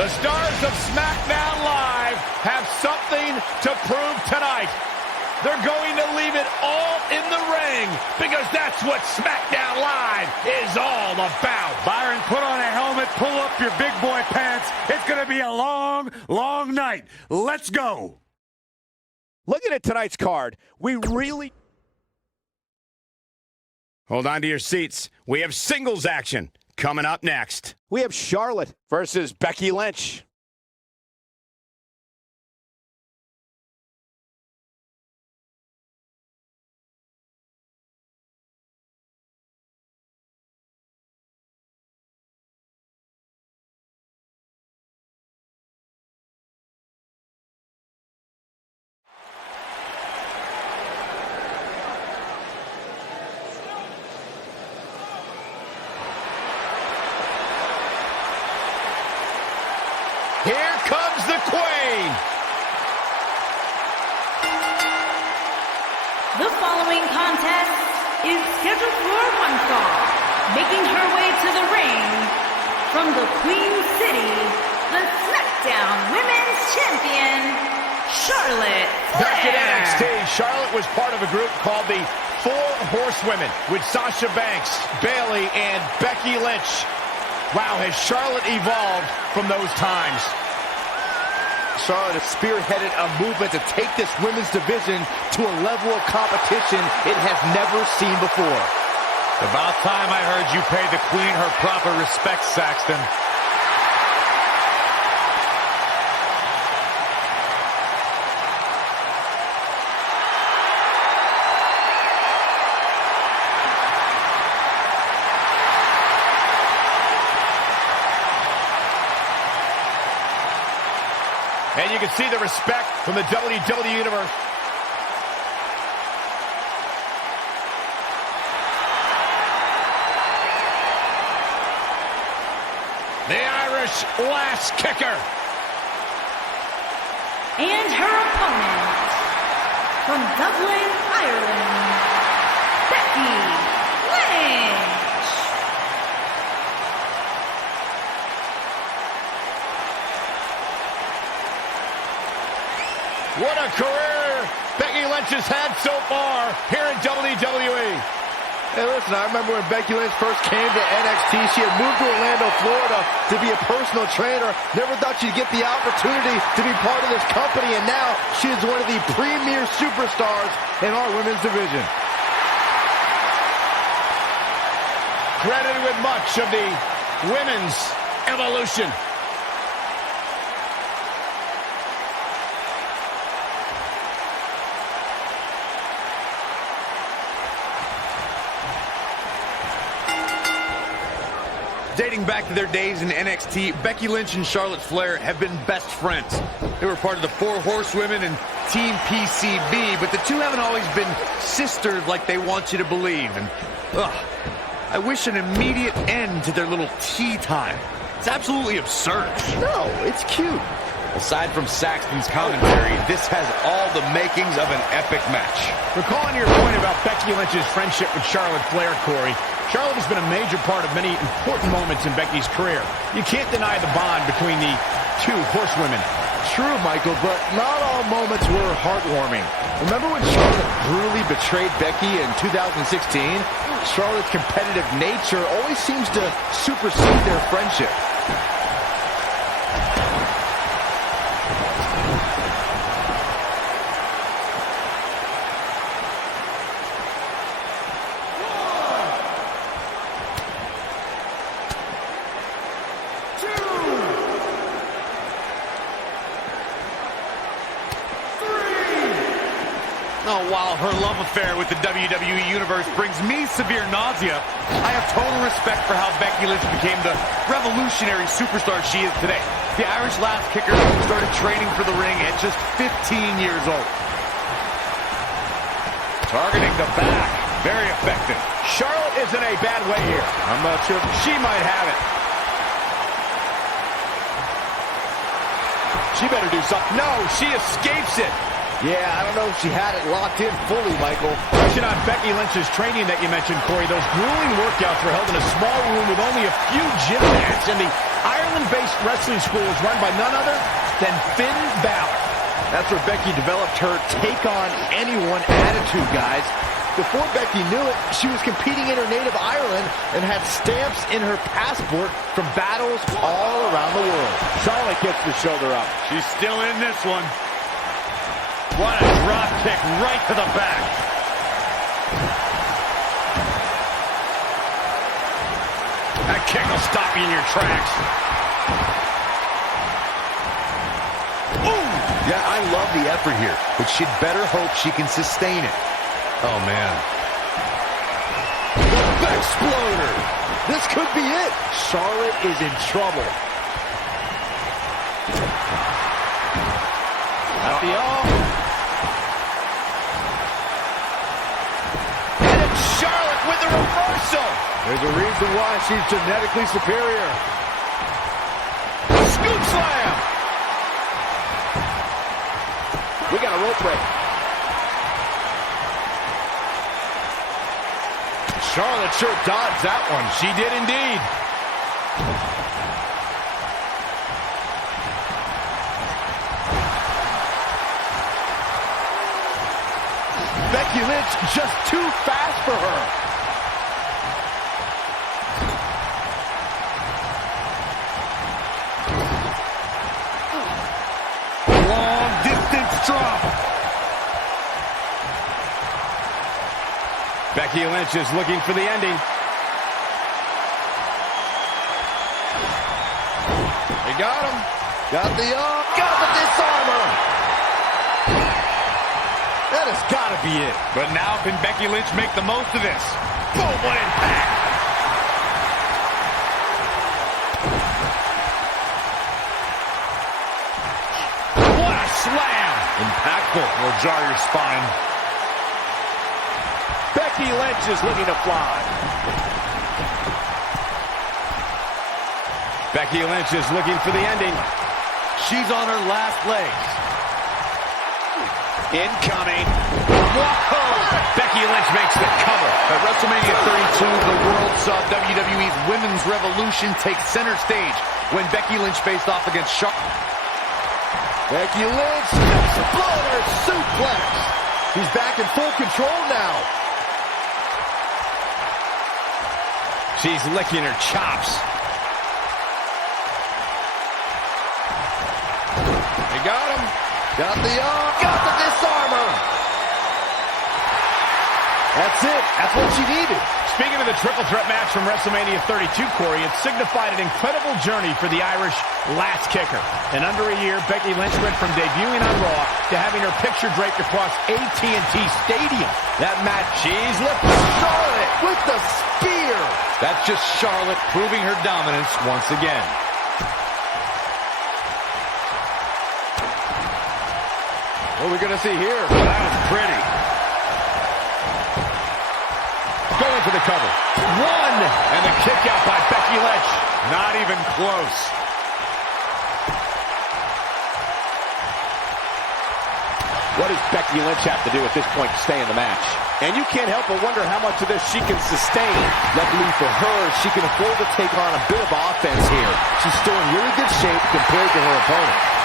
The stars of SmackDown Live have something to prove tonight. They're going to leave it all in the ring because that's what SmackDown Live is all about. Byron, put on a helmet, pull up your big boy pants. It's going to be a long, long night. Let's go. Looking at tonight's card, we really... Hold on to your seats. We have singles action coming up next. We have Charlotte versus Becky Lynch. Here comes the Queen. The following contest is scheduled for one fall. Making her way to the ring from the Queen City, the SmackDown Women's Champion, Charlotte Flair. Back in NXT, Charlotte was part of a group called the Four Horsewomen with Sasha Banks, Bayley, and Becky Lynch. Wow, has Charlotte evolved from those times? Charlotte has spearheaded a movement to take this women's division to a level of competition it has never seen before. About time I heard you pay the Queen her proper respect, Saxton. And you can see the respect from the WWE Universe. The Irish Lass Kicker. And her opponent, from Dublin, Ireland, Becky Lynch. What a career Becky Lynch has had so far here in WWE. Hey, listen, I remember when Becky Lynch first came to NXT, she had moved to Orlando, Florida to be a personal trainer. Never thought she'd get the opportunity to be part of this company, and now she is one of the premier superstars in our women's division. Credited with much of the women's evolution. Dating back to their days in NXT, Becky Lynch and Charlotte Flair have been best friends. They were part of the Four Horsewomen and Team PCB, but the two haven't always been sisters like they want you to believe. And, I wish an immediate end to their little tea time. It's absolutely absurd. No, it's cute. Aside from Saxton's commentary, this has all the makings of an epic match. Recalling your point about Becky Lynch's friendship with Charlotte Flair, Corey, Charlotte has been a major part of many important moments in Becky's career. You can't deny the bond between the two horsewomen. True, Michael, but not all moments were heartwarming. Remember when Charlotte brutally betrayed Becky in 2016? Charlotte's competitive nature always seems to supersede their friendship. Oh, while her love affair with the WWE Universe brings me severe nausea, I have total respect for how Becky Lynch became the revolutionary superstar she is today. The Irish Lass Kicker started training for the ring at just 15 years old. Targeting the back. Very effective. Charlotte is in a bad way here. I'm not sure if she might have it. She better do something. No, she escapes it. Yeah, I don't know if she had it locked in fully, Michael. Question on Becky Lynch's training that you mentioned, Corey. Those grueling workouts were held in a small room with only a few gym mats, and the Ireland-based wrestling school is run by none other than Finn Balor. That's where Becky developed her take-on-anyone attitude, guys. Before Becky knew it, she was competing in her native Ireland and had stamps in her passport from battles all around the world. Charlotte gets the shoulder up. She's still in this one. What a drop kick right to the back. That kick will stop you in your tracks. Ooh! Yeah, I love the effort here, but she'd better hope she can sustain it. Oh, man. The Exploder! This could be it. Charlotte is in trouble. At the Charlotte with the reversal. There's a reason why she's genetically superior. Scoop slam. We got a rope break. Charlotte sure dodged that one. She did indeed. Becky Lynch just too fast for her. Long distance drop. Becky Lynch is looking for the ending. They got him. Got the disarmer. That has got to be it. But now can Becky Lynch make the most of this? Boom, what impact. What a slam. Impactful. Will jar your spine. Becky Lynch is looking to fly. Becky Lynch is looking for the ending. She's on her last legs. Incoming. Whoa! Becky Lynch makes the cover. At WrestleMania 32, the world saw WWE's Women's Revolution take center stage when Becky Lynch faced off against Charlotte. Becky Lynch, exploder suplex. He's back in full control now. She's licking her chops. They got him. Got the disarmer. That's it. That's what she needed. Speaking of the triple threat match from WrestleMania 32, Corey, it signified an incredible journey for the Irish last kicker. In under a year, Becky Lynch went from debuting on Raw to having her picture draped across AT&T Stadium. That match, she's lifted Charlotte with the spear. That's just Charlotte proving her dominance once again. What are we going to see here? That was pretty. going for the cover. One! And the kick out by Becky Lynch. Not even close. What does Becky Lynch have to do at this point to stay in the match? And you can't help but wonder how much of this she can sustain. Luckily for her, she can afford to take on a bit of offense here. She's still in really good shape compared to her opponent.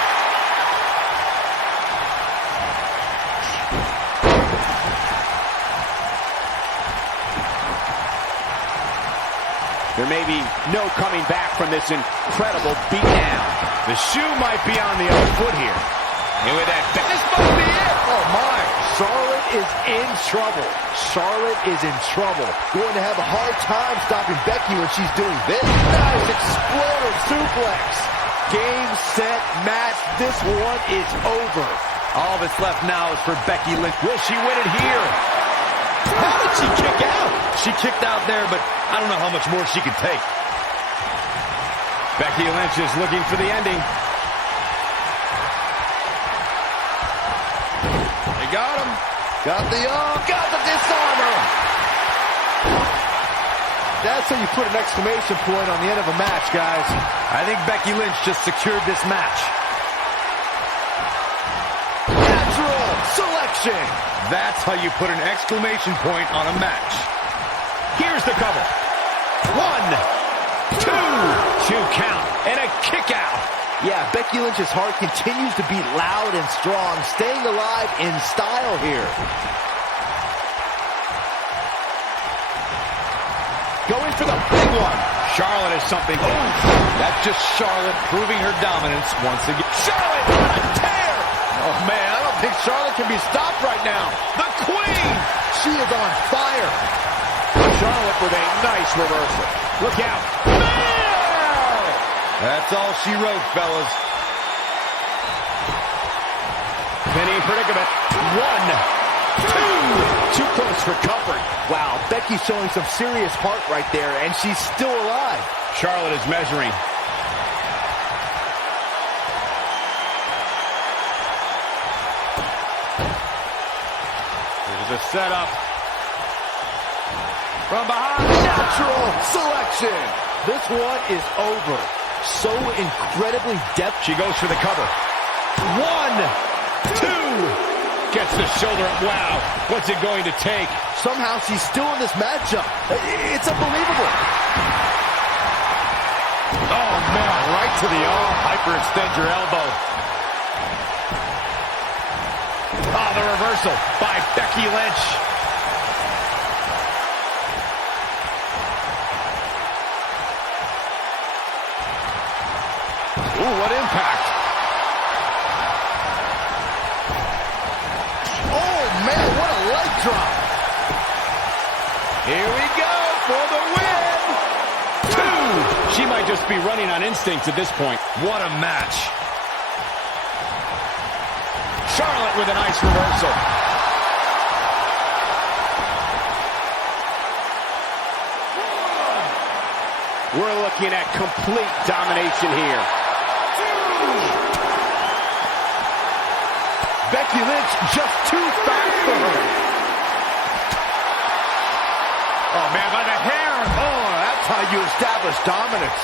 There may be no coming back from this incredible beatdown. The shoe might be on the other foot here. And with that, this might be it. Oh, my. Charlotte is in trouble. Charlotte is in trouble. Going to have a hard time stopping Becky when she's doing this. Nice exploder suplex. Game, set, match. This one is over. All that's left now is for Becky Lynch. Will she win it here? How did she kick out? She kicked out there, but I don't know how much more she could take. Becky Lynch is looking for the ending. They got him. Got the disarmer. That's how you put an exclamation point on the end of a match, guys. I think Becky Lynch just secured this match. Natural submission. That's how you put an exclamation point on a match. Here's the cover. 1, 2 count, and a kick out. Yeah, Becky Lynch's heart continues to beat loud and strong, staying alive in style here. Going for the big one. Charlotte is something. Oh, that's just Charlotte proving her dominance once again. Charlotte on a tear. Oh, man, I don't think Charlotte can be stopped right now. The Queen. She is on fire. Charlotte with a nice reversal. Look out. That's all she wrote, fellas. Penny predicament. 1, 2. Too close for comfort. Wow, Becky's showing some serious heart right there, and she's still alive. Charlotte is measuring. Here's a setup. From behind. Natural selection. This one is over. So incredibly deft. She goes for the cover. 1, 2. Gets the shoulder up. Wow. What's it going to take? Somehow she's still in this matchup. It's unbelievable. Oh, man. Right to the arm. Hyperextend your elbow. Oh, the reversal by Becky Lynch. Ooh, what impact. Oh, man, what a leg drop. Here we go for the win. 2. She might just be running on instinct at this point. What a match. Charlotte with a nice reversal. We're looking at complete domination here. Becky Lynch just too fast for her. Oh, man, by the hair. Oh, that's how you establish dominance.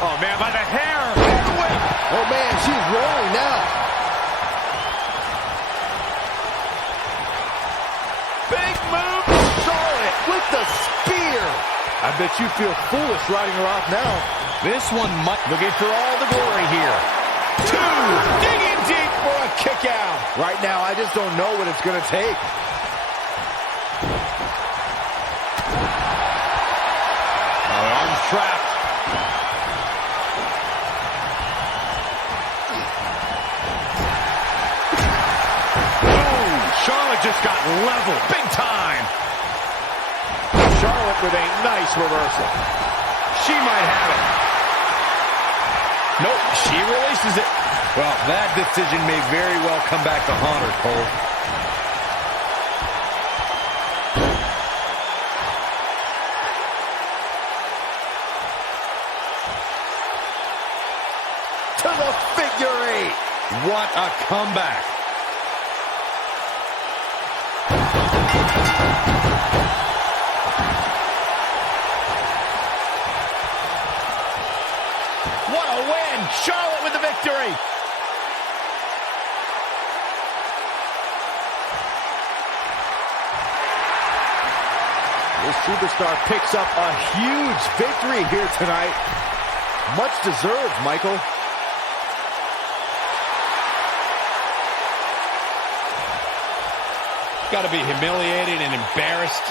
Oh, man, by the hair. Oh, man, she's rolling now. Big move. Charlotte with the spear. I bet you feel foolish riding her off now. This one might looking for all the glory here. 2. Digging deep for a kick out. Right now, I just don't know what it's going to take. Arm trapped. Boom! Charlotte just got leveled big time. Charlotte with a nice reversal. She might have it. Nope, she releases it. Well, that decision may very well come back to haunt her, Cole. To the figure 8. What a comeback. What a win! Charlotte with the victory! This superstar picks up a huge victory here tonight. Much deserved, Michael. Got to be humiliated and embarrassed.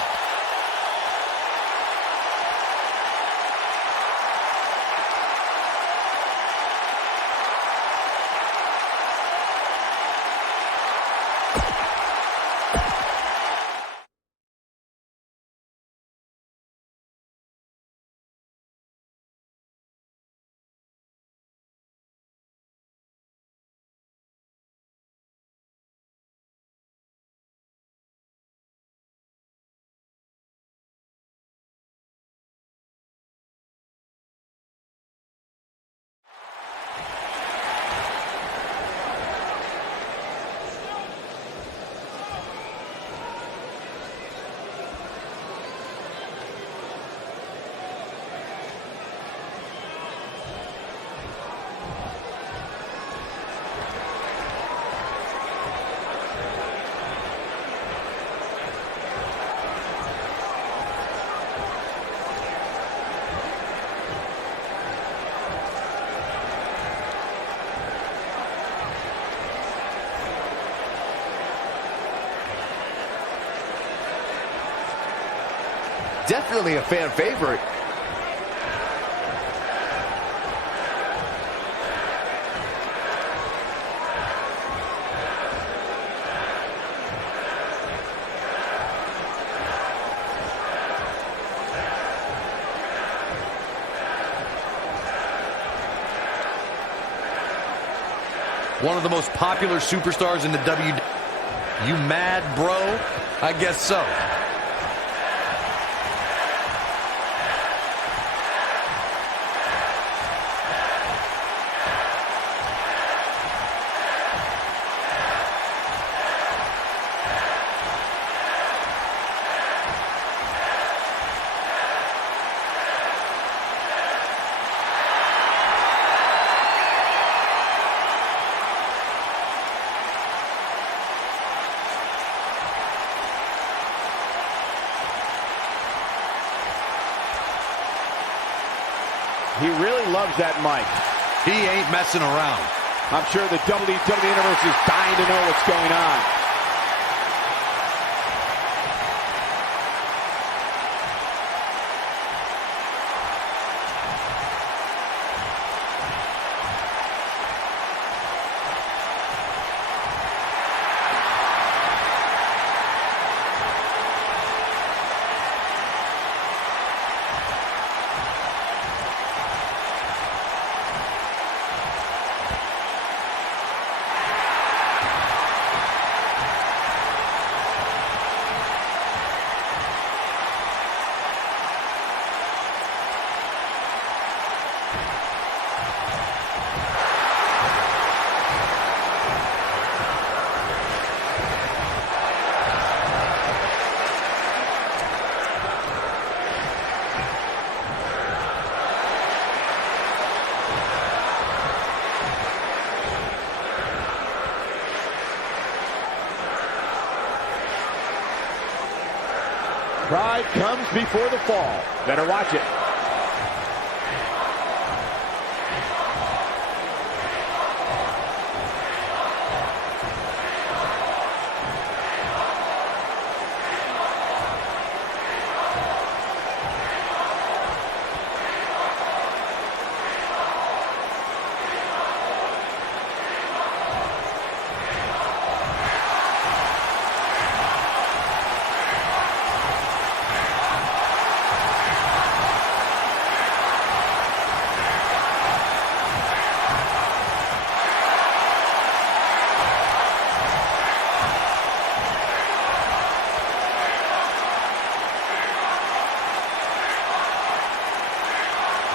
Definitely a fan favorite. One of the most popular superstars in the WWE. You mad, bro? I guess so. He really loves that mic. He ain't messing around. I'm sure the WWE Universe is dying to know what's going on. Pride comes before the fall. Better watch it.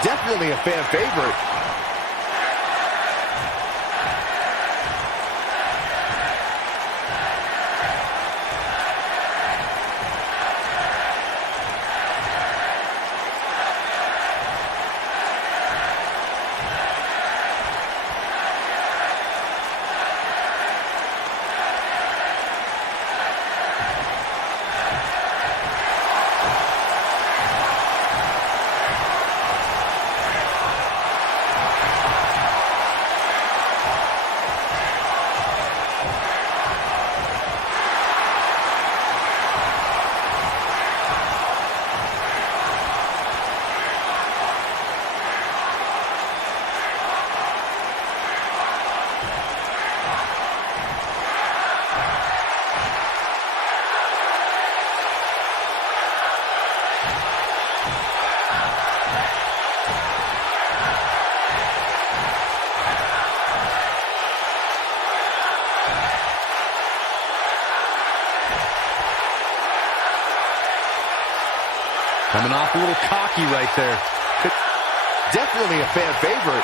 Definitely a fan favorite. Coming off a little cocky right there. Definitely a fan favorite.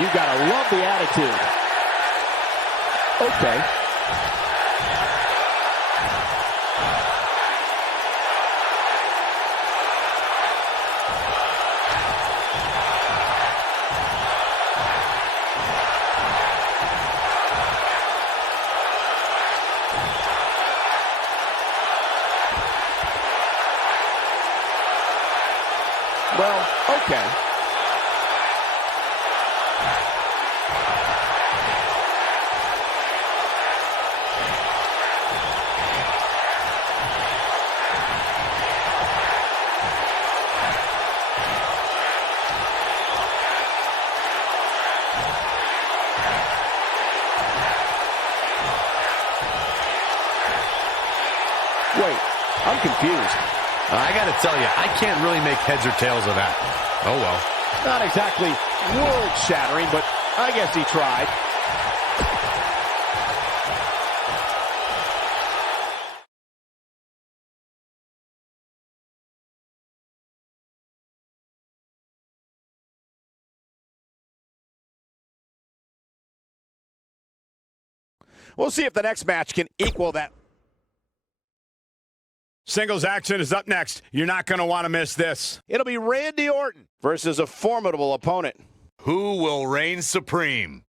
You gotta love the attitude. Okay. Okay. Wait, I'm confused. I gotta tell you, I can't really make heads or tails of that. Oh well. Not exactly world-shattering, but I guess he tried. We'll see if the next match can equal that. Singles action is up next. You're not going to want to miss this. It'll be Randy Orton versus a formidable opponent. Who will reign supreme?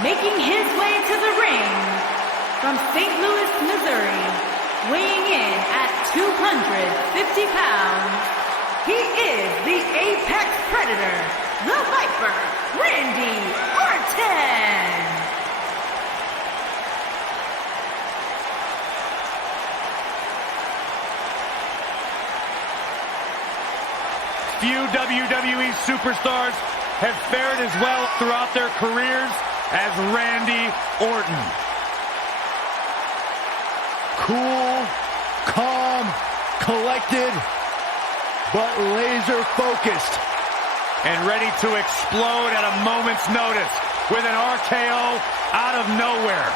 Making his way to the ring from St. Louis, Missouri, weighing in at 250 pounds, he is the Apex Predator, the Viper, Randy Orton. Few WWE superstars have fared as well throughout their careers as Randy Orton. Cool, calm, collected, but laser focused. And ready to explode at a moment's notice with an RKO out of nowhere.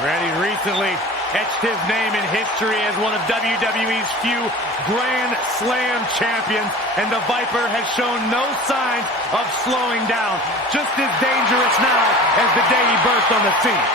Randy recently etched his name in history as one of WWE's few Grand Slam champions, and the Viper has shown no signs of slowing down. Just as dangerous now as the day he burst on the scene.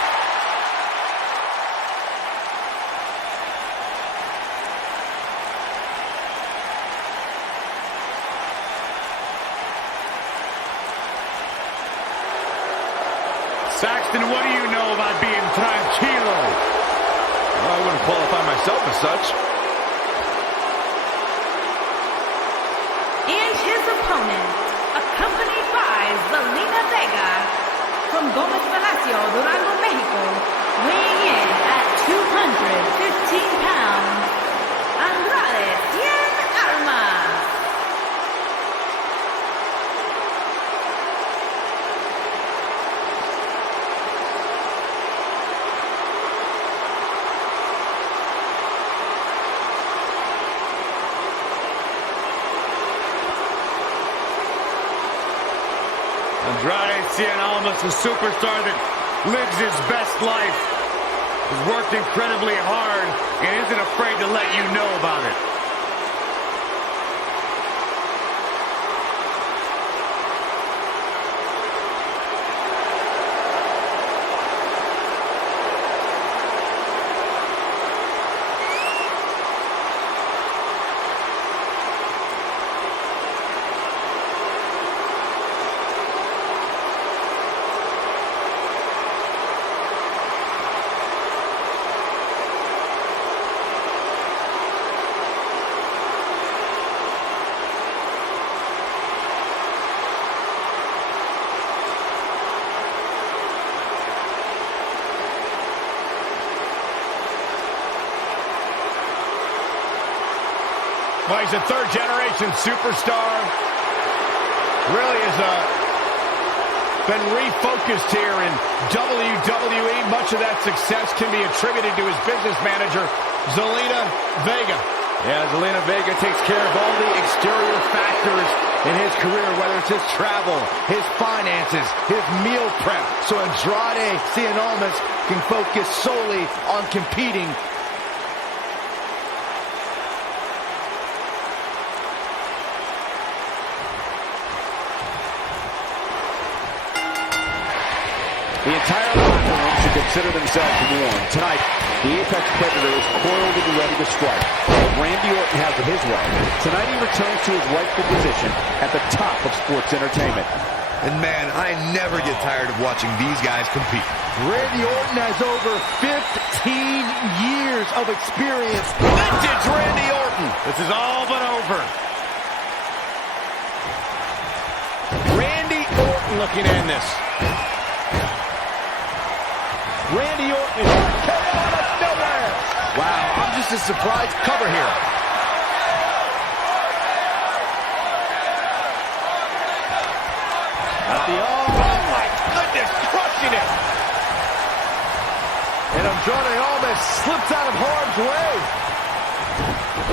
Saxton, what do you know about being tranquilo? Well, I wouldn't qualify myself as such. And his opponent, accompanied by Zelina Vega from Gomez Palacio, Durango, Mexico, weighing in at 215 pounds, Andrade Cien Almas. Andrade Cien Almas, a superstar that lives his best life, has worked incredibly hard and isn't afraid to let you know about it. Well, he's a third-generation superstar. Really has been refocused here in WWE. Much of that success can be attributed to his business manager, Zelina Vega. Yeah, Zelina Vega takes care of all the exterior factors in his career, whether it's his travel, his finances, his meal prep. So Andrade Cien Almas can focus solely on competing. The entire locker room should consider themselves warned. Tonight, the Apex Predator is coiled and ready to strike. If Randy Orton has it his way, tonight he returns to his rightful position at the top of sports entertainment. And man, I never get tired of watching these guys compete. Randy Orton has over 15 years of experience. Vintage Randy Orton. This is all but over. Randy Orton looking to end this. Randy Orton is KO out of nowhere. Wow, I'm just a surprise cover here. Oh my goodness, crushing it. And Andrade Almas slips out of harm's way.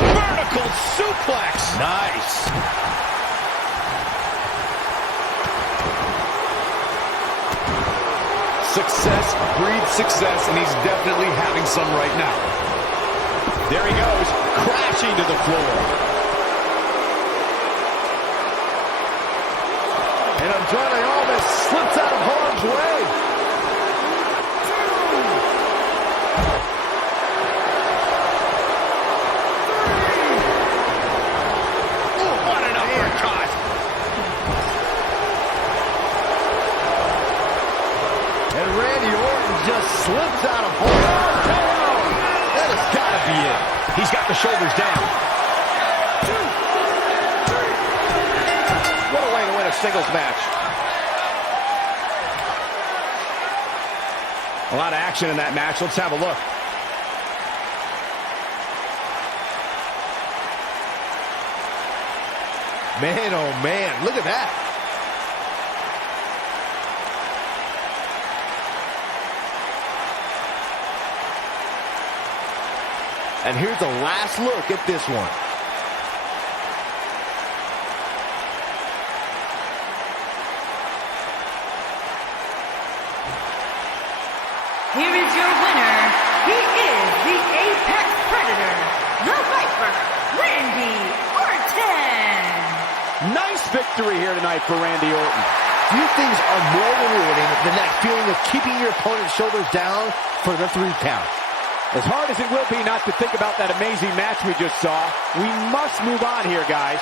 Vertical suplex. Nice. Success breeds success, and he's definitely having some right now. There he goes, crashing to the floor. And Andrade Almas slips out of harm's way. Ooh, what an uppercut. And Randy Orton just slips out of harm's way. That has got to be it. He's got the shoulders down. What a way to win a singles match. A lot of action in that match. Let's have a look. Man, oh man, look at that. And here's the last look at this one. Here is your winner. He is the Apex Predator, the Viper, Randy Orton. Nice victory here tonight for Randy Orton. Few things are more rewarding than that feeling of keeping your opponent's shoulders down for the 3 count. As hard as it will be not to think about that amazing match we just saw, we must move on here, guys.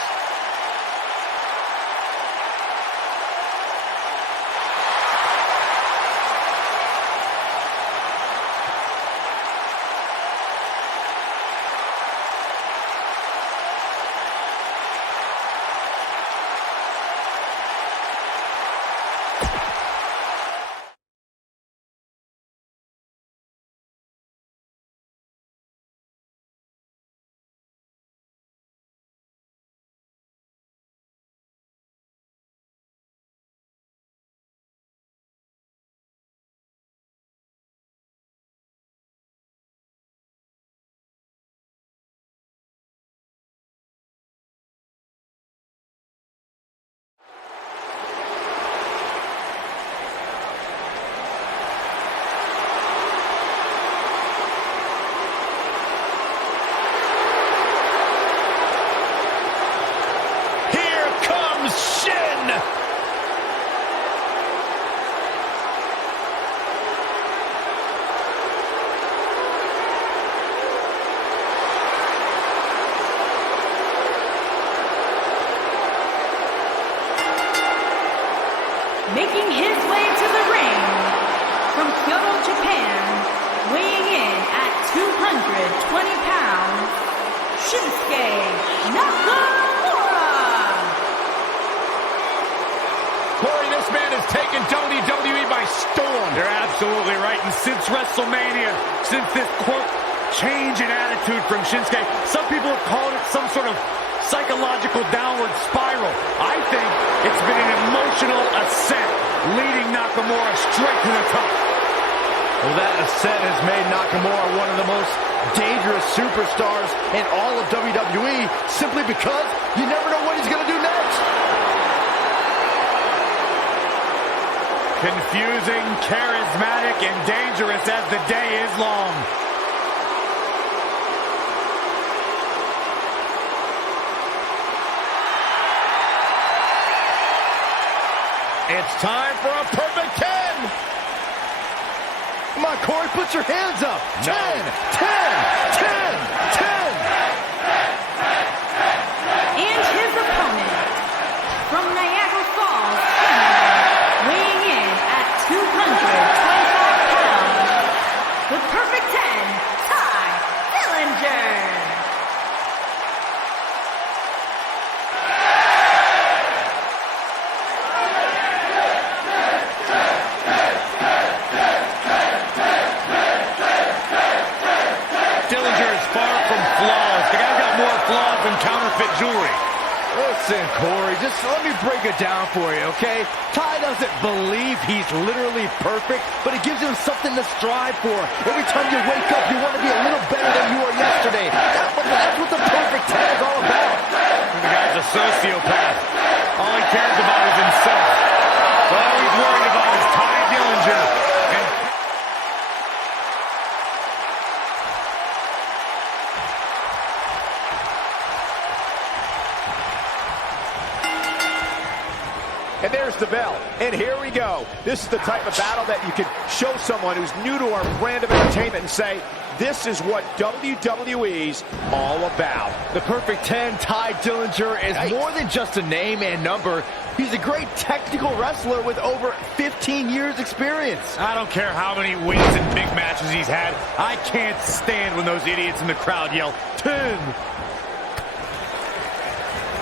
Making his way to the ring from Kyoto, Japan, weighing in at 220 pounds, Shinsuke Nakamura. Corey, this man has taken WWE by storm. You're absolutely right. And since WrestleMania, since this quote change in attitude from Shinsuke. Some people have called it some sort of psychological downward spiral. I think it's been an emotional ascent, leading Nakamura straight to the top. Well, that ascent has made Nakamura one of the most dangerous superstars in all of WWE, simply because you never know what he's going to do next. Confusing, charismatic, and dangerous as the day is long. It's time for a perfect 10. Come on, Corey, put your hands up. No. 10, 10, 10, 10. And his opponent, from Niagara Falls, Canada, weighing in at 225 pounds, the perfect 10, Ty Dillinger. Dillinger is far from flawless. The guy's got more flaws than counterfeit jewelry. Listen, Corey, just let me break it down for you, okay? Ty doesn't believe he's literally perfect, but it gives him something to strive for. Every time you wake up, you want to be a little better than you were yesterday. That's what the perfect 10 is all about. The guy's a sociopath. All he cares about is himself. All he's worried about is Ty Dillinger. And And there's the bell. And here we go. This is the type of battle that you can show someone who's new to our brand of entertainment and say, this is what WWE's all about. The perfect 10, Ty Dillinger, is more than just a name and number. He's a great technical wrestler with over 15 years experience. I don't care how many wins and big matches he's had. I can't stand when those idiots in the crowd yell, 10.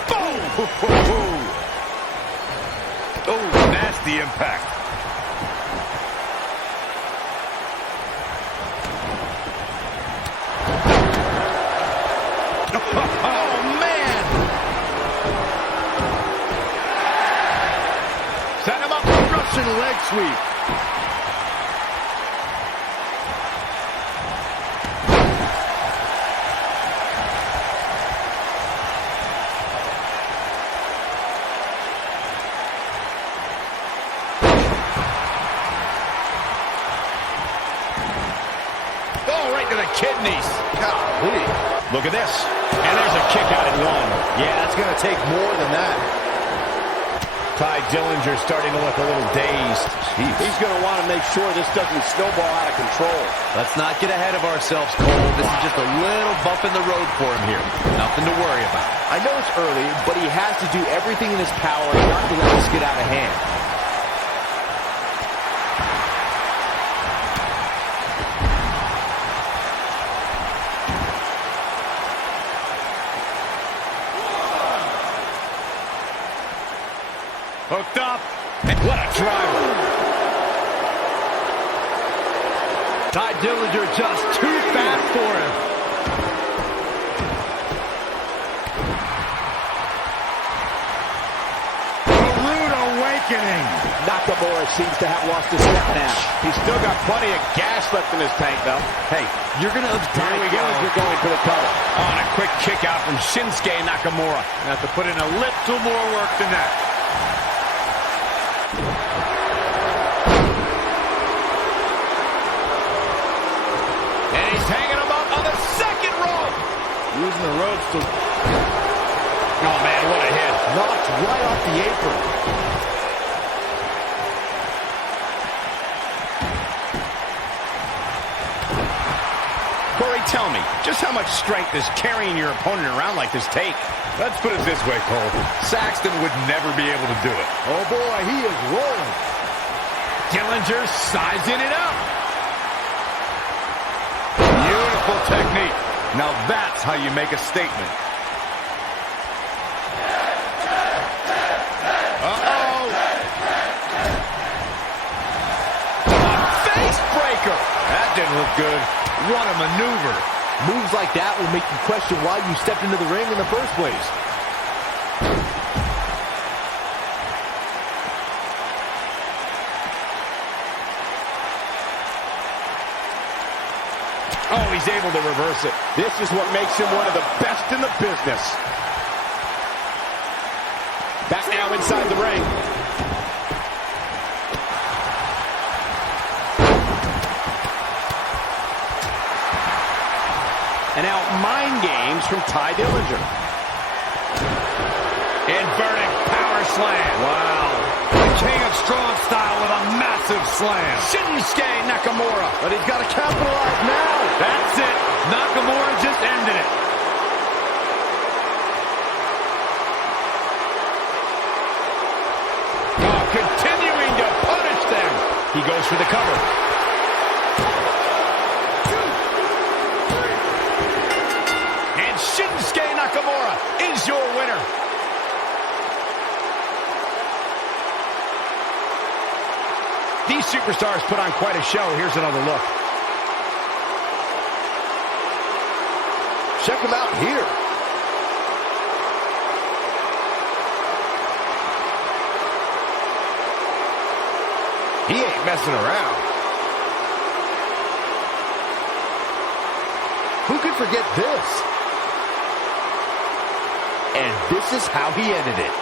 Boom! Oh, nasty impact. Oh, man! Set him up. Russian leg sweep. Oh, right to the kidneys. Golly. Look at this. And there's a kick out at one. Yeah, that's going to take more than that. Ty Dillinger starting to look a little dazed. He's going to want to make sure this doesn't snowball out of control. Let's not get ahead of ourselves, Cole. This is just a little bump in the road for him here. Nothing to worry about. I know it's early, but he has to do everything in his power not to let this get out of hand. Hooked up. And what a driver. Ty Dillinger just too fast for him. A rude awakening. Nakamura seems to have lost his step now. He's still got plenty of gas left in his tank, though. Hey, you're going to Here we go. You're going for the cover. On a quick kick out from Shinsuke Nakamura. Have to put in a little more work than that. And he's hanging him up on the second rope. Using the ropes to Oh, man, what a hit. knocked right off the apron. Corey, tell me, just how much strength does carrying your opponent around like this take? Let's put it this way, Cole. Saxton would never be able to do it. Oh, boy, he is rolling. Dillinger sizing it up. Beautiful technique. Now that's how you make a statement. Uh-oh. A face breaker. That didn't look good. What a maneuver. Moves like that will make you question why you stepped into the ring in the first place. Oh, he's able to reverse it. This is what makes him one of the best in the business. Back now inside the ring. And now mind games from Ty Dillinger. Inverted power slam. Wow. The king of strong style with a massive slam. Shinsuke Nakamura. But he's got to capitalize now. That's it. Nakamura just ended it. Oh, continuing to punish them. He goes for the cover. And Shinsuke Nakamura is your winner. These superstars put on quite a show. Here's another look. Check him out here. He ain't messing around. Who could forget this? And this is how he ended it.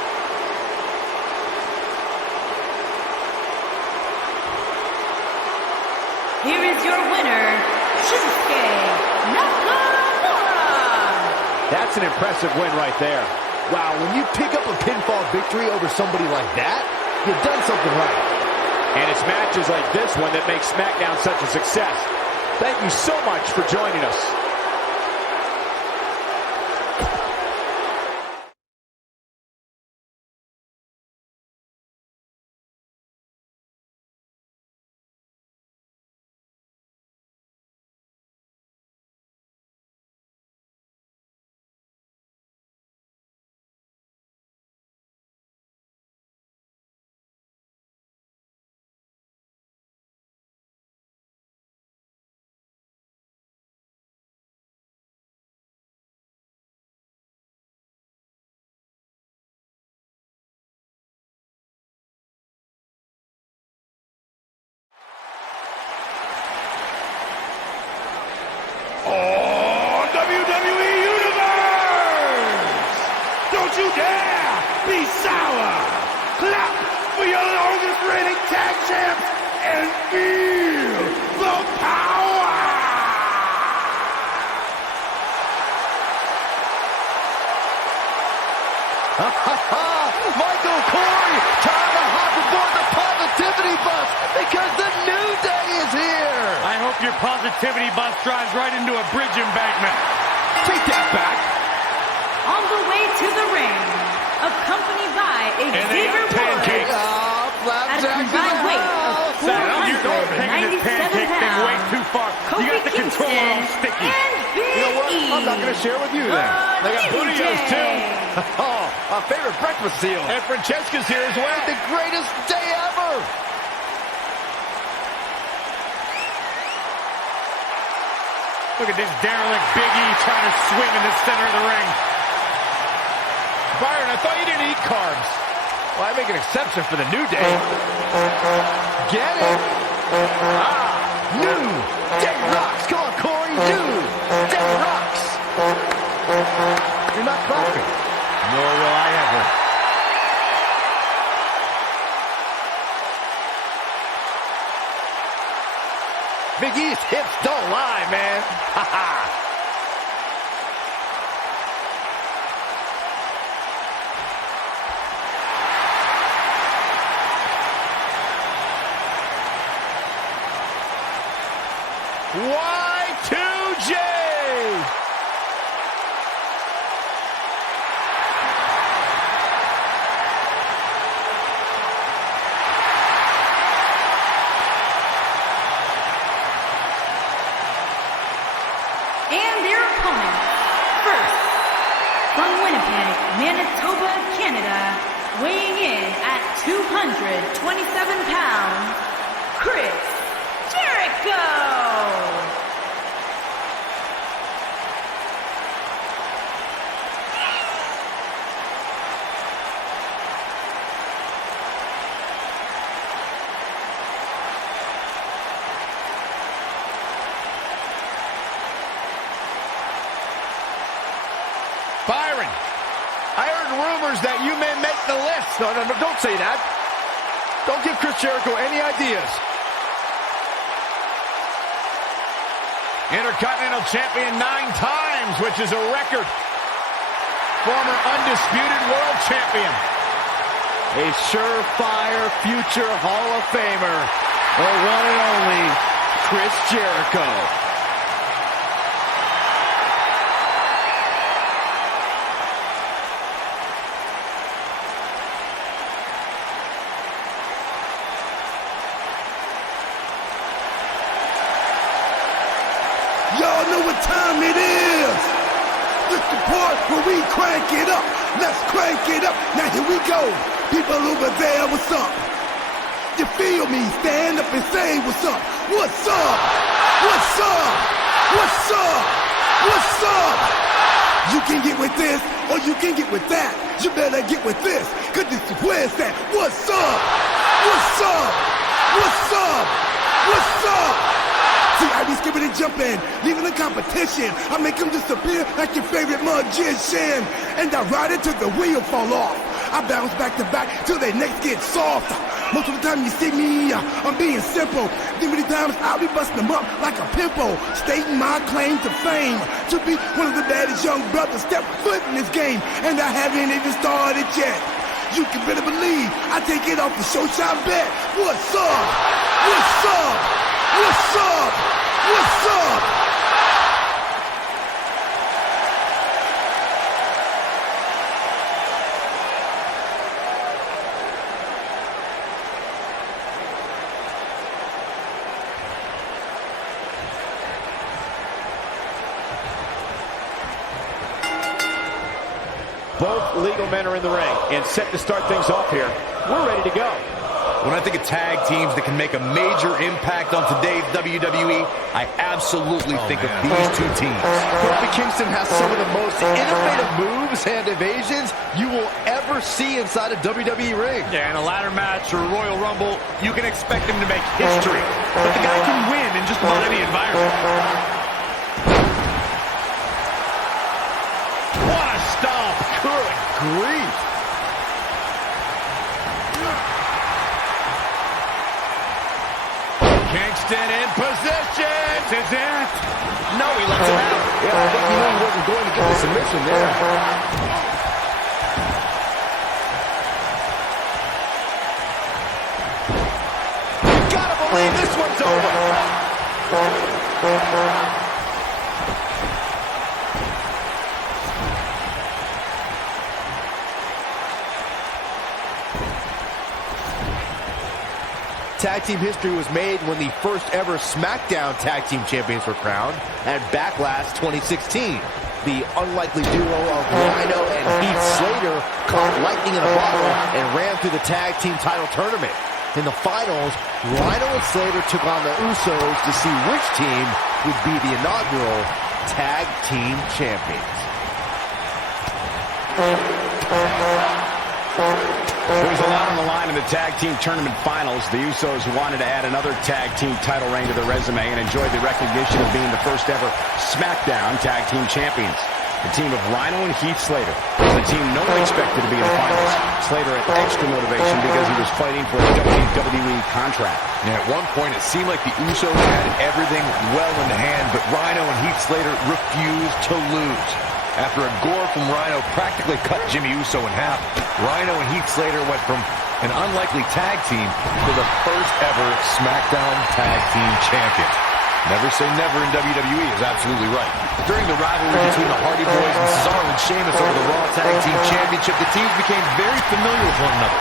Here is your winner, Shinsuke Nakamura. That's an impressive win right there. Wow, when you pick up a pinfall victory over somebody like that, you've done something right. And it's matches like this one that make SmackDown such a success. Thank you so much for joining us. Oh, WWE Universe! Don't you dare be sour! Clap for your longest reigning tag champs and feel the power! Michael Corey trying to hop aboard the positivity bus because the New Day is here. I hope your positivity bus drives right into a bridge embankment. Take that back. On the way to the ring, accompanied by Xavier pancakes. Woods. At a combined weight of You're taking this 497 pancake thing way pounds, too far. Kofi You got the control Kingston all sticky. and Big You know what? E. I'm not going to share with you then. They got New Booty-O's Day. too. Oh, my favorite breakfast seal. And Francesca's here as well. The greatest day ever. Look at this derelict Big E trying to swing in the center of the ring. Byron, I thought you didn't eat carbs. Well, I make an exception for the New Day. Get it? New Day rocks. Come on, Corey. New Day rocks. You're not clapping. Nor will I ever. Big E's hips don't lie, man. Ha ha. Y2J! And their opponent, first, from Winnipeg, Manitoba, Canada, weighing in at 227 pounds, Chris Jericho. rumors that you may make the list. No, don't say that. Don't give Chris Jericho any ideas. Intercontinental Champion 9 times, which is a record. Former undisputed world champion. A surefire future Hall of Famer. The one and only Chris Jericho. Y'all know what time it is. This the part where we crank it up. Let's crank it up. Now here we go. People over there, what's up? You feel me? Stand up and say what's up. What's up? What's up? What's up? What's up? You can get with this or you can get with that. You better get with this, cause this is where it's at. What's up? What's up? What's up? What's up? See, I be skipping and jumping, leaving the competition. I make them disappear like your favorite magician. And I ride it till the wheel fall off. I bounce back to back till their necks get soft. Most of the time you see me, I'm being simple. Then many times I'll be busting them up like a pimple. Stating my claim to fame, to be one of the baddest young brothers step foot in this game. And I haven't even started yet. You can better believe I take it off the show shot bet. What's up? What's up? What's up? What's up? Both legal men are in the ring and set to start things off here. We're ready to go. When I think of tag teams that can make a major impact on today's WWE, I absolutely think of these two teams. Kofi Kingston has some of the most innovative moves and evasions you will ever see inside a WWE ring. Yeah, in a ladder match or a Royal Rumble, you can expect him to make history. But the guy can win in just about any environment. What a stomp. Good grief. Kingston in position. This is it. No, he lets him out. Yeah, I think he knew he wasn't going to get the submission there. You gotta believe this one's over. Tag team history was made when the first ever Smackdown Tag Team Champions were crowned at Backlash 2016. The unlikely duo of Rhino and Heath Slater caught lightning in a bottle and ran through the tag team title tournament. In the finals, Rhino and Slater took on the Usos to see which team would be the inaugural Tag Team Champions. There was a lot on the line in the tag team tournament finals. The Usos wanted to add another tag team title reign to their resume and enjoyed the recognition of being the first ever Smackdown tag team champions. The team of Rhino and Heath Slater was the team no one expected to be in the finals. Slater had extra motivation because he was fighting for a WWE contract. And at one point, it seemed like the Usos had everything well in hand, but Rhino and Heath Slater refused to lose. After a gore from Rhino practically cut Jimmy Uso in half, Rhino and Heath Slater went from an unlikely tag team to the first ever SmackDown Tag Team Champion. Never say never in WWE is absolutely right. During the rivalry between the Hardy Boys and Cesaro and Sheamus over the Raw Tag Team Championship, the teams became very familiar with one another.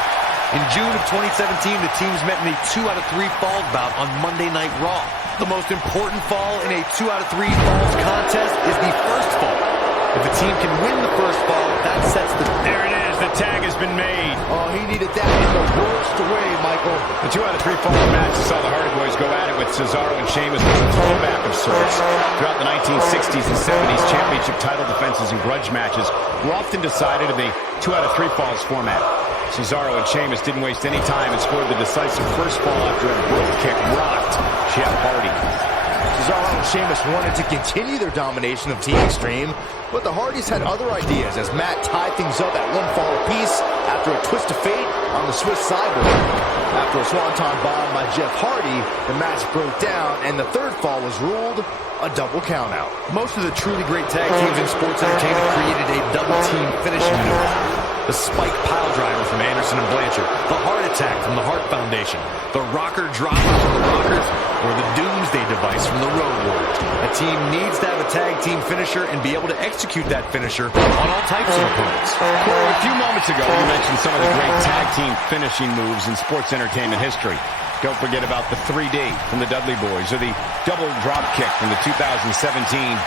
In June of 2017, the teams met in a 2 out of 3 falls bout on Monday Night Raw. The most important fall in a 2 out of 3 falls contest is the first fall. If a team can win the first fall, that sets the... There it is. The tag has been made. Oh, he needed that in the worst way, Michael. The 2 out of 3 falls match saw the Hardy Boys go at it with Cesaro and Sheamus as a throwback of sorts. Throughout the 1960s and 70s, championship title defenses and grudge matches were often decided in the 2 out of 3 falls format. Cesaro and Sheamus didn't waste any time and scored the decisive first fall after a brogue kick rocked Jeff Hardy. Cesaro and Sheamus wanted to continue their domination of Team Extreme, but the Hardys had other ideas as Matt tied things up at one fall apiece after a twist of fate on the Swiss sideboard. After a swanton bomb by Jeff Hardy, the match broke down and the third fall was ruled a double countout. Most of the truly great tag teams in sports entertainment created a double team finishing maneuver. The spike pile driver from Anderson and Blanchard, the heart attack from the Hart Foundation, the rocker drama from the Rockers, or the doomsday device from the Road Warriors. A team needs to have a tag team finisher and be able to execute that finisher on all types of opponents. Corey, a few moments ago, you mentioned some of the great tag team finishing moves in sports entertainment history. Don't forget about the 3D from the Dudley Boys, or the double drop kick from the 2017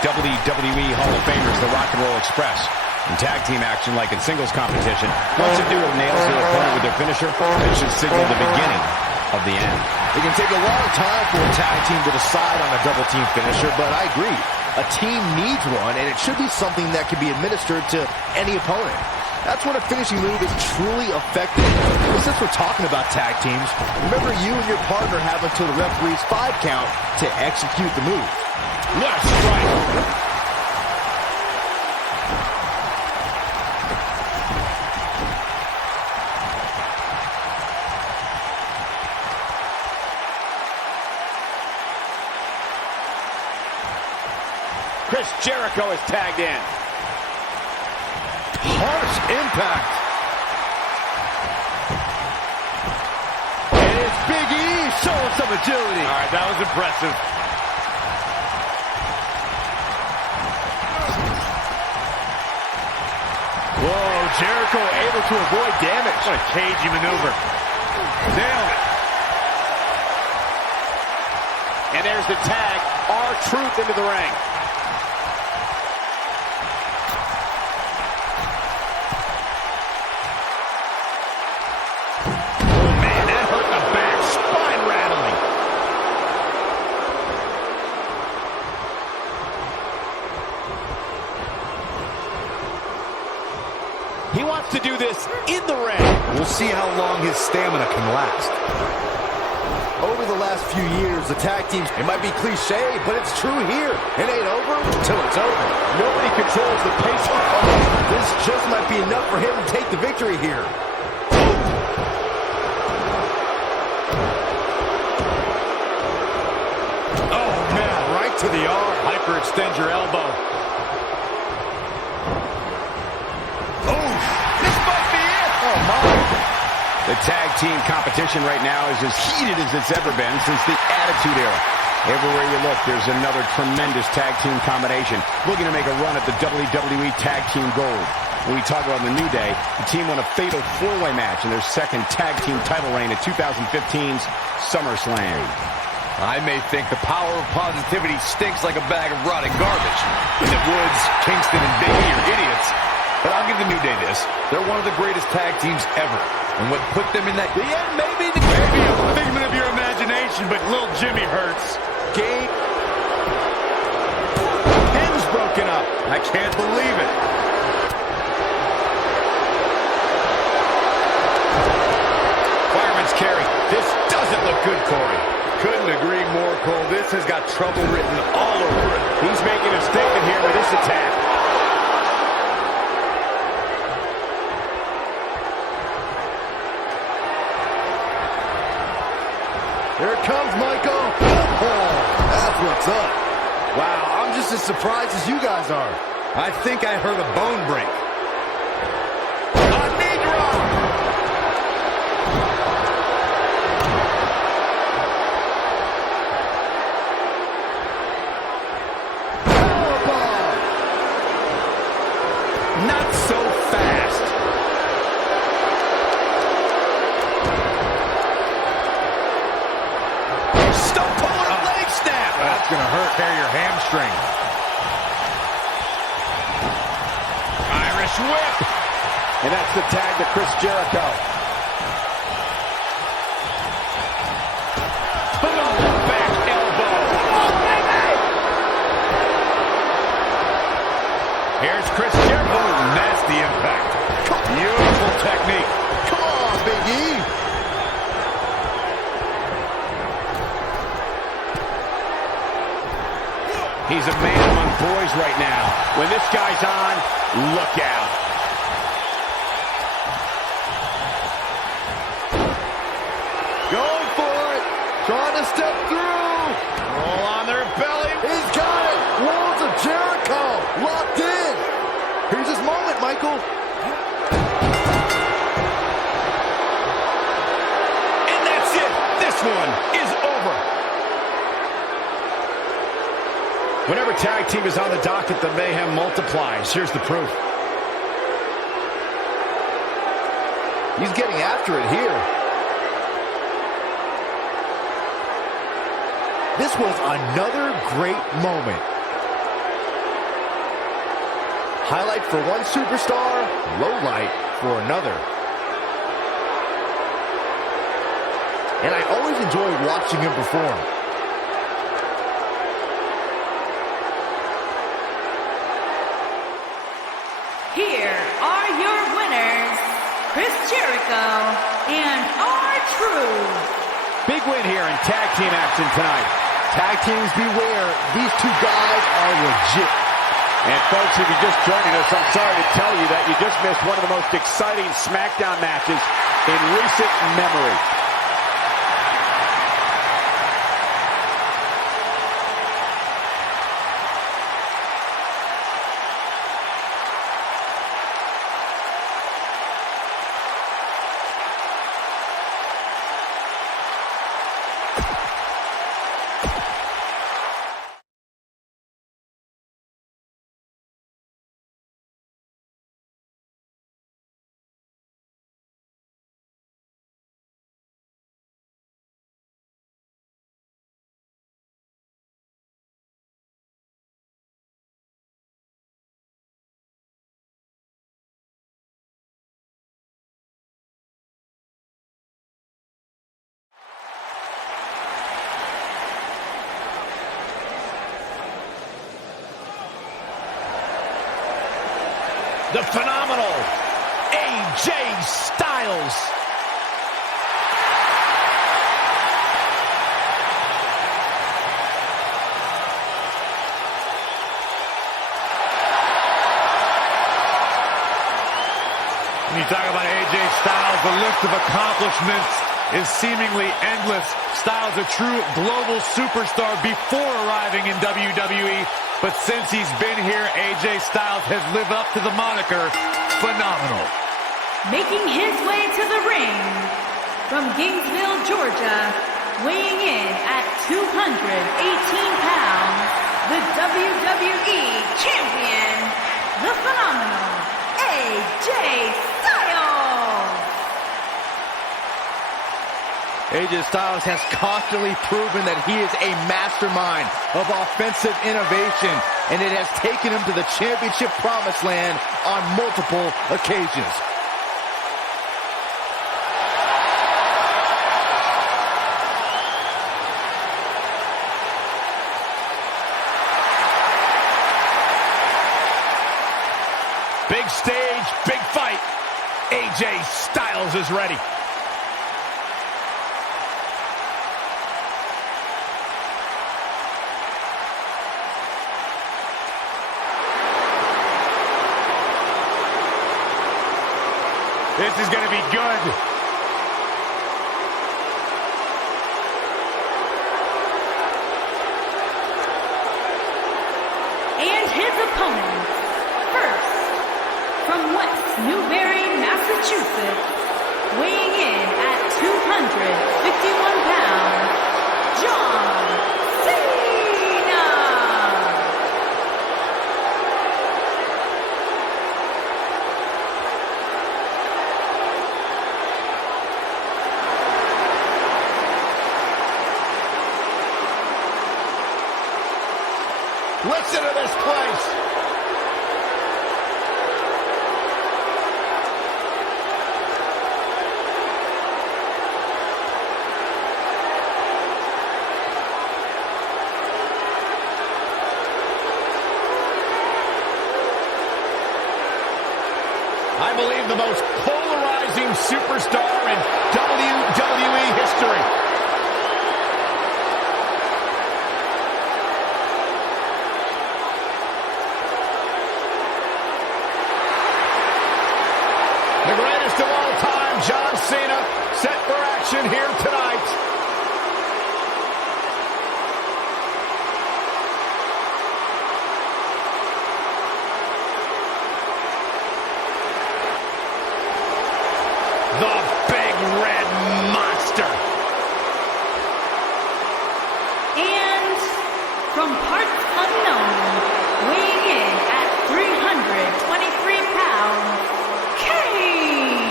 WWE Hall of Famers, the Rock and Roll Express. In tag team action, like in singles competition, once a duo nails their opponent with their finisher, it should signal the beginning of the end. It can take a long time for a tag team to decide on a double team finisher, but I agree. A team needs one, and it should be something that can be administered to any opponent. That's when a finishing move is truly effective. And since we're talking about tag teams, remember you and your partner have until the referee's 5 count to execute the move. What a strike! Chris Jericho is tagged in. Harsh impact. And it's Big E showing some agility. All right, that was impressive. Whoa, Jericho able to avoid damage. What a cagey maneuver. Nailed it. And there's the tag. R-Truth into the ring. He wants to do this in the ring. We'll see how long his stamina can last. Over the last few years, the tag teams, it might be cliche, but it's true here. It ain't over till it's over. Nobody controls the pace of the fight. This just might be enough for him to take the victory here. Oh, man, right to the arm. Hyperextend your elbow. The tag team competition right now is as heated as it's ever been since the Attitude Era. Everywhere you look, there's another tremendous tag team combination looking to make a run at the WWE Tag Team Gold. When we talk about the New Day, the team won a fatal 4-way match in their second tag team title reign at 2015's SummerSlam. I may think the power of positivity stinks like a bag of rotting garbage, and that Woods, Kingston, and Big E are idiots. But I'll give the New Day this. They're one of the greatest tag teams ever. And what put them in that... Maybe a figment of your imagination, but little Jimmy hurts. Game. Pin's broken up. I can't believe it. Fireman's carry. This doesn't look good, Corey. Couldn't agree more, Cole. This has got trouble written all over it. He's making a statement here with this attack. Here it comes, Michael. Oh, that's what's up. Wow, I'm just as surprised as you guys are. I think I heard a bone break. A knee drop. Powerbomb. Not so fast. That's going to hurt. Tear your hamstring. Irish whip. And that's the tag to Chris Jericho. Boom! Back elbow. Oh, baby! Here's Chris Jericho. Nasty impact. Beautiful technique. Come on, Big E. He's a man among boys right now. When this guy's on, look out. Going for it. Trying to step through. Roll on their belly. He's got it. Walls of Jericho. Locked in. Here's his moment, Michael. And that's it. This one is over. Whenever tag team is on the docket, the mayhem multiplies. Here's the proof. He's getting after it here. This was another great moment. Highlight for one superstar, low light for another. And I always enjoy watching him perform. Here are your winners, Chris Jericho and R-Truth. Big win here in tag team action tonight. Tag teams beware, these two guys are legit. And folks, if you're just joining us, I'm sorry to tell you that you just missed one of the most exciting SmackDown matches in recent memory. The phenomenal AJ Styles. When you talk about AJ Styles, the list of accomplishments is seemingly endless. Styles a true global superstar before arriving in WWE. But since he's been here, AJ Styles has lived up to the moniker, phenomenal. Making his way to the ring from Gainesville, Georgia, weighing in at 218 pounds, the WWE Champion, the phenomenal AJ Styles. AJ Styles has constantly proven that he is a mastermind of offensive innovation, and it has taken him to the championship promised land on multiple occasions. Big stage, big fight. AJ Styles is ready. This is going to be good. And his opponent, first, from West Newbury, Massachusetts, weighing in at 251 pounds, John Cena. Listen to this place. I believe the most polarizing superstar in WWE history. action here tonight. The big red monster. And from parts unknown, weighing in at 323 pounds, Kane.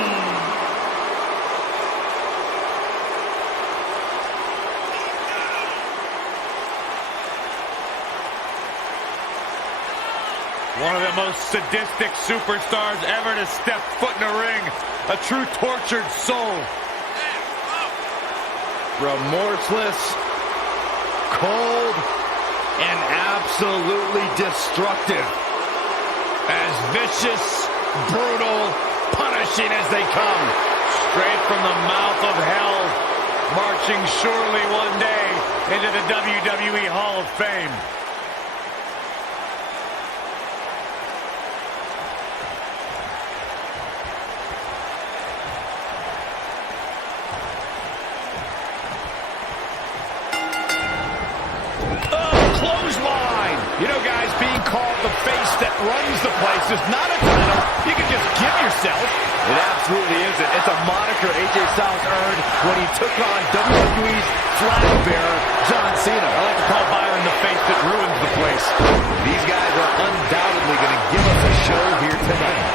One of the most sadistic superstars ever to step foot in a ring. A true tortured soul. Remorseless, cold, and absolutely destructive. As vicious, brutal, punishing as they come. Straight from the mouth of hell. Marching surely one day into the WWE Hall of Fame. Clothesline. You know, guys, being called the face that runs the place is not a title you can just give yourself. It absolutely isn't. It's a moniker AJ Styles earned when he took on WWE's flag bearer, John Cena. I like to call Byron the face that ruins the place. These guys are undoubtedly going to give us a show here tonight.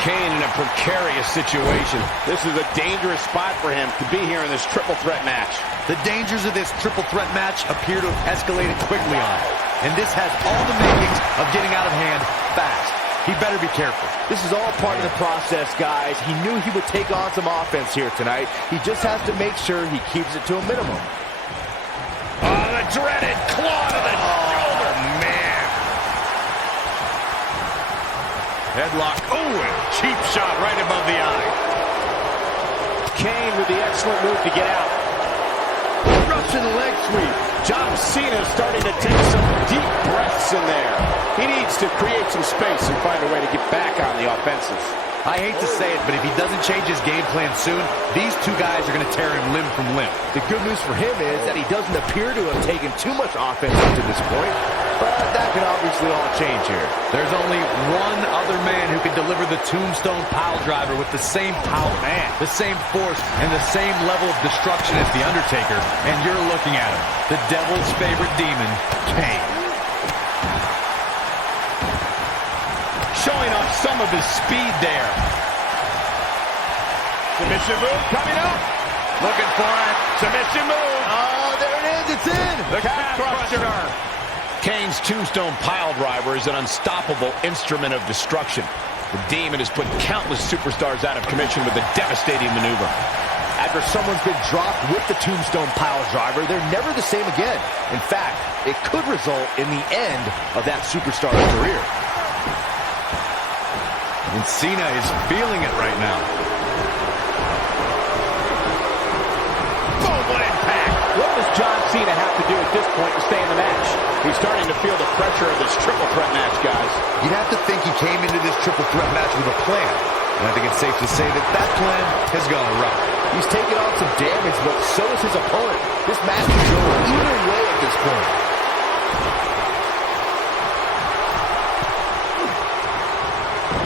Kane in a precarious situation. This is a dangerous spot for him to be here in this triple threat match. The dangers of this triple threat match appear to have escalated quickly on him. And this has all the makings of getting out of hand fast. He better be careful. This is all part of the process, guys. He knew he would take on some offense here tonight. He just has to make sure he keeps it to a minimum. Oh, the dreaded claw to the shoulder, man. Headlock. Oh, and cheap shot right above the eye. Kane with the excellent move to get out. Russian leg sweep. John Cena starting to take some deep breaths in there. He needs to create some space and find a way to get back on the offensive. I hate to say it, but if he doesn't change his game plan soon, these two guys are going to tear him limb from limb. The good news for him is that he doesn't appear to have taken too much offense up to this point, but that can obviously all change here. There's only one other man who can deliver the tombstone pile driver with the same power, the same force, and the same level of destruction as The Undertaker, and you're looking at him, the devil's favorite demon, Kane. Showing off some of his speed there. Submission move coming up. Looking for it. Submission move. Oh, there it is. It's in. The calf crusher. Kane's tombstone pile driver is an unstoppable instrument of destruction. The Demon has put countless superstars out of commission with a devastating maneuver. After someone's been dropped with the tombstone pile driver, they're never the same again. In fact, it could result in the end of that superstar's career. And Cena is feeling it right now. Boom, what impact. What does John Cena have to do at this point to stay in the match? He's starting to feel the pressure of this triple threat match, guys. You'd have to think he came into this triple threat match with a plan. And I think it's safe to say that that plan has gone awry. He's taken on some damage, but so is his opponent. This match can go either way at this point.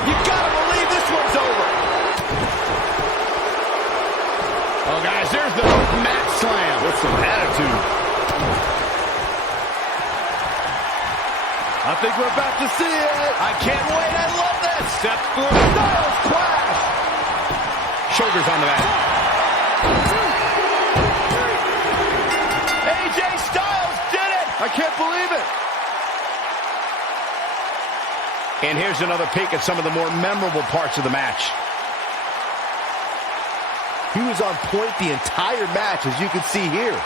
You gotta believe this one's over. Oh, guys, there's the mat slam with some attitude. I think we're about to see it. I can't wait. I love this. Step through. Styles clash. Shoulders on the mat. AJ Styles did it. I can't believe it. And here's another peek at some of the more memorable parts of the match. He was on point the entire match, as you can see here.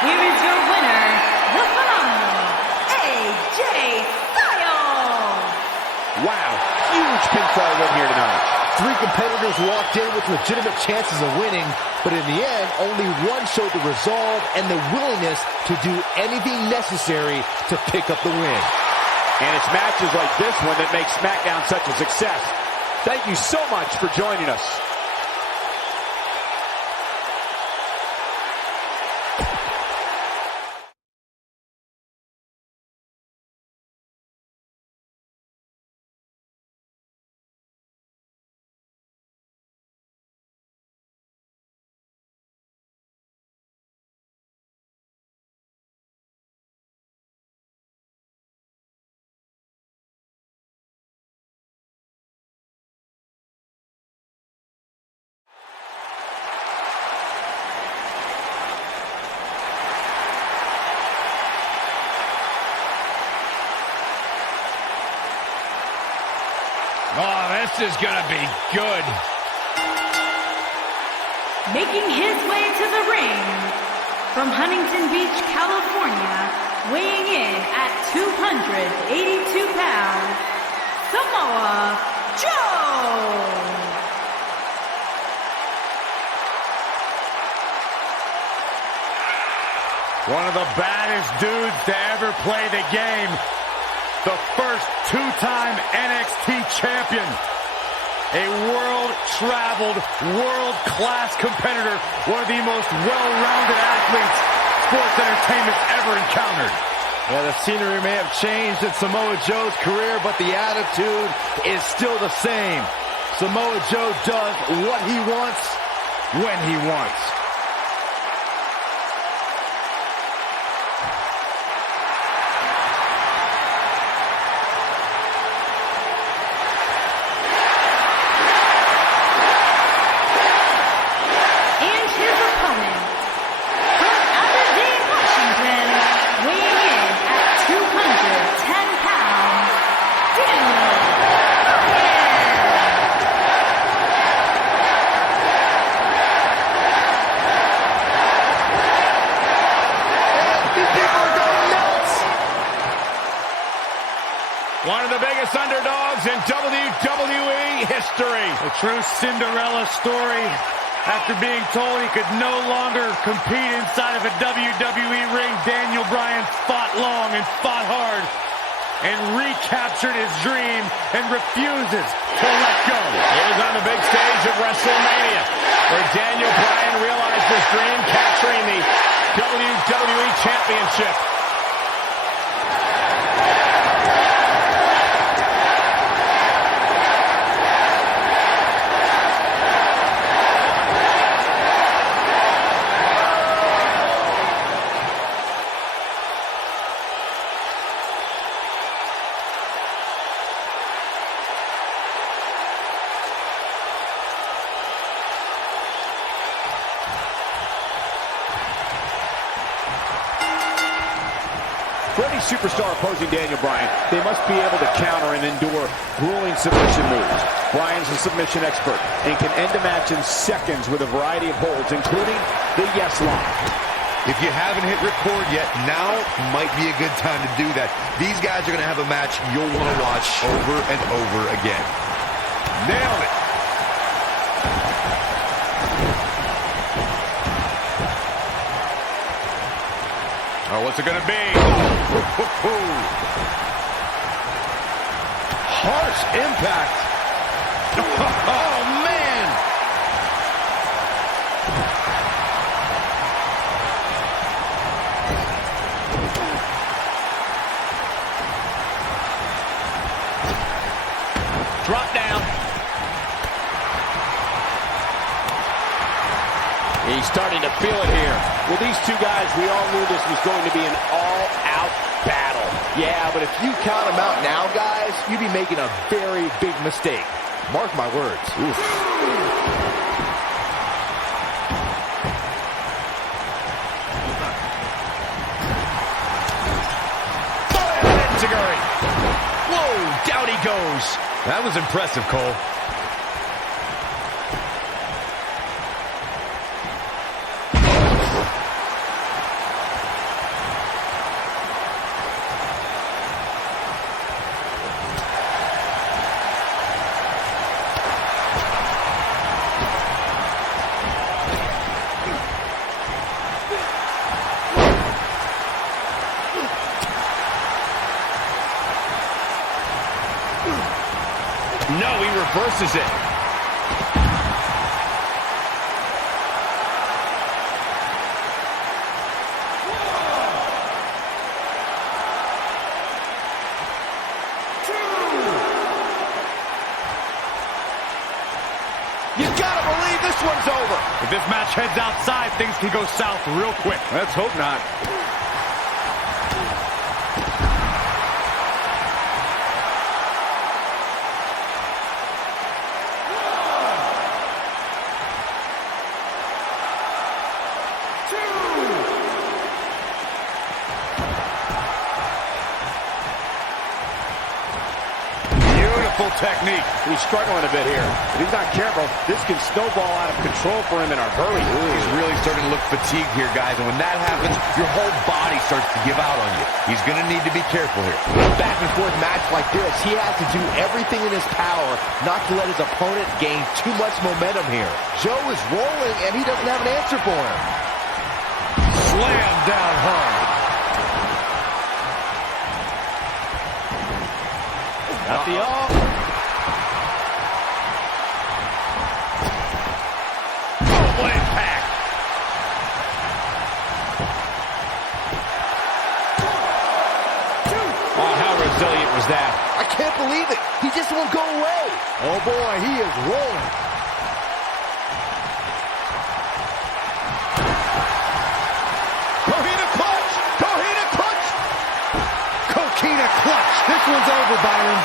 Here is your winner, here tonight. 3 competitors walked in with legitimate chances of winning, but in the end, only one showed the resolve and the willingness to do anything necessary to pick up the win. And it's matches like this one that make SmackDown such a success. Thank you so much for joining us. Oh, this is going to be good. Making his way to the ring from Huntington Beach, California, weighing in at 282 pounds, Samoa Joe! One of the baddest dudes to ever play the game. The first 2-time NXT champion. A world-traveled, world-class competitor. One of the most well-rounded athletes sports entertainment ever encountered. Yeah, the scenery may have changed in Samoa Joe's career, but the attitude is still the same. Samoa Joe does what he wants, when he wants. One of the biggest underdogs in WWE history. A true Cinderella story. After being told he could no longer compete inside of a WWE ring, Daniel Bryan fought long and fought hard and recaptured his dream and refuses to let go. It was on the big stage of WrestleMania where Daniel Bryan realized his dream, capturing the WWE Championship. For any superstar opposing Daniel Bryan, they must be able to counter and endure grueling submission moves. Bryan's a submission expert and can end a match in seconds with a variety of holds, including the yes lock. If you haven't hit record yet, now might be a good time to do that. These guys are going to have a match you'll want to watch over and over again. Nailed it. Oh, what's it going to be? Harsh impact. Oh, man. Drop down. He's starting to feel it here. With these two guys, we all knew this was going to be an all-out battle. Yeah, but if you count them out now, guys, you'd be making a very big mistake. Mark my words. Oof. Whoa, down he goes. That was impressive, Cole. No, he reverses it. You gotta believe this one's over. If this match heads outside, things can go south real quick. Let's hope not. Technique. He's struggling a bit here. If he's not careful, this can snowball out of control for him in a hurry. He's really starting to look fatigued here, guys. And when that happens, your whole body starts to give out on you. He's going to need to be careful here. Back and forth match like this, he has to do everything in his power not to let his opponent gain too much momentum here. Joe is rolling, and he doesn't have an answer for him. Slam down hard. Got the off. What impact! Oh, how resilient was that? I can't believe it. He just won't go away. Oh, boy, he is rolling. Coquina clutch! Coquina clutch! Coquina clutch. This one's over, Byron.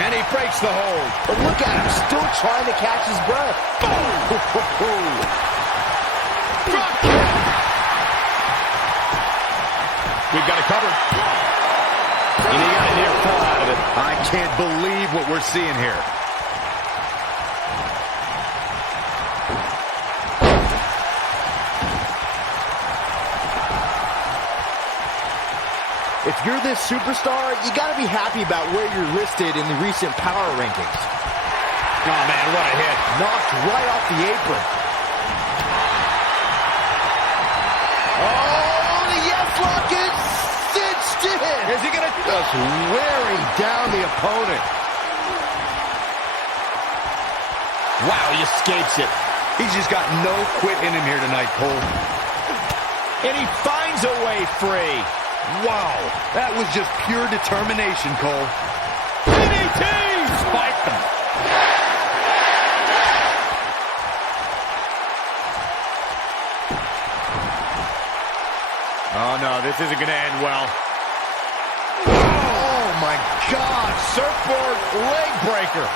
And he breaks the hold. But look at him, still trying to catch his breath. Drop kick! We've got it covered. And he got a near fall out of it. I can't believe what we're seeing here. If you're this superstar, you got to be happy about where you're listed in the recent power rankings. Oh, man, what a hit. Knocked right off the apron. Oh, the yes lock is cinched in. Is he going to... Just wearing down the opponent. Wow, he escapes it. He's just got no quit in him here tonight, Cole. And he finds a way free. Wow, that was just pure determination, Cole. DDT! Spiked him. Oh, no, this isn't going to end well. Oh, my God. Surfboard leg breaker.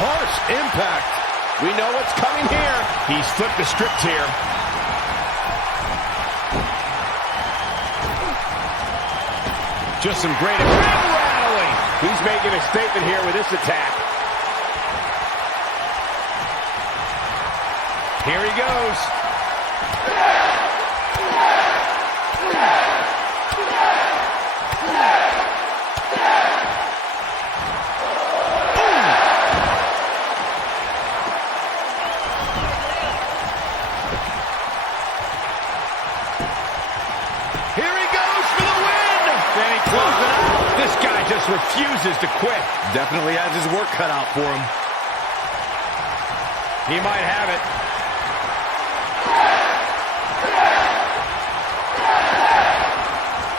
Harsh impact. We know what's coming here. He's flipped the script here. Just some great rattling. He's making a statement here with this attack. Here he goes. Refuses to quit. Definitely has his work cut out for him. He might have it.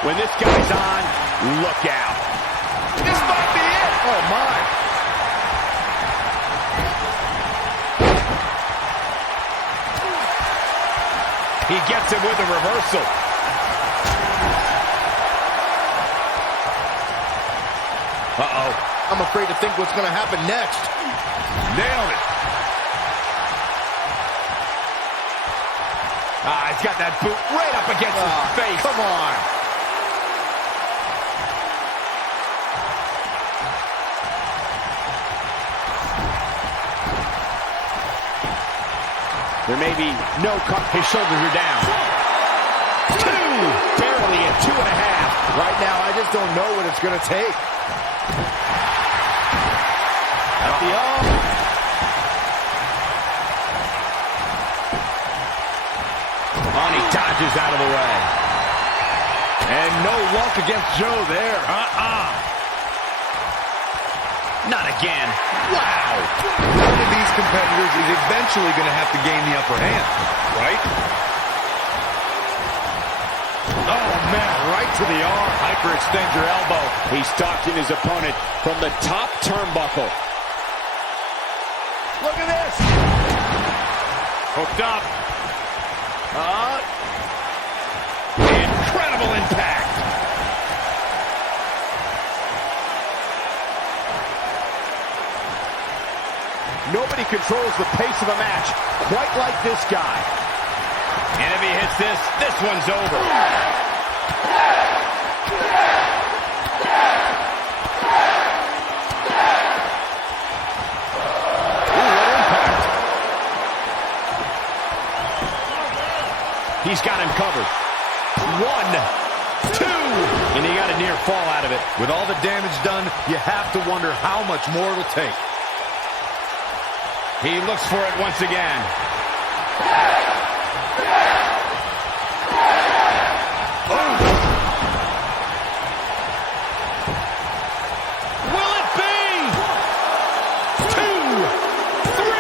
When this guy's on, look out. This might be it. Oh, my. He gets him with a reversal. Uh-oh. I'm afraid to think what's going to happen next. Nailed it. He's got that boot right up against his face. Come on. There may be no cut. His shoulders are down. Two. Barely at 2.5. Right now, I just don't know what it's going to take. At the arm. On, he dodges out of the way. And no luck against Joe there. Not again. Wow. One of these competitors is eventually going to have to gain the upper hand, right? Oh, man, right to the arm. Hyperextend your elbow. He's stalking his opponent from the top turnbuckle. Look at this. Hooked up. Incredible impact. Nobody controls the pace of a match quite like this guy. And if he hits this one's over. He's got him covered. 1, 2. And he got a near fall out of it. With all the damage done, you have to wonder how much more it'll take. He looks for it once again. Oh. Will it be? 2, 3.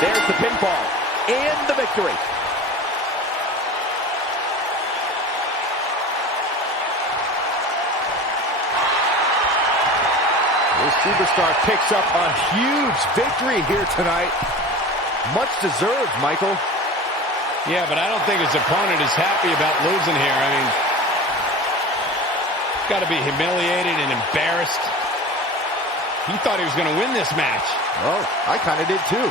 There's the pinfall and the victory. This superstar picks up a huge victory here tonight. Much deserved, Michael. Yeah, but I don't think his opponent is happy about losing here. I mean, he's got to be humiliated and embarrassed. He thought he was going to win this match. Oh, I kind of did too.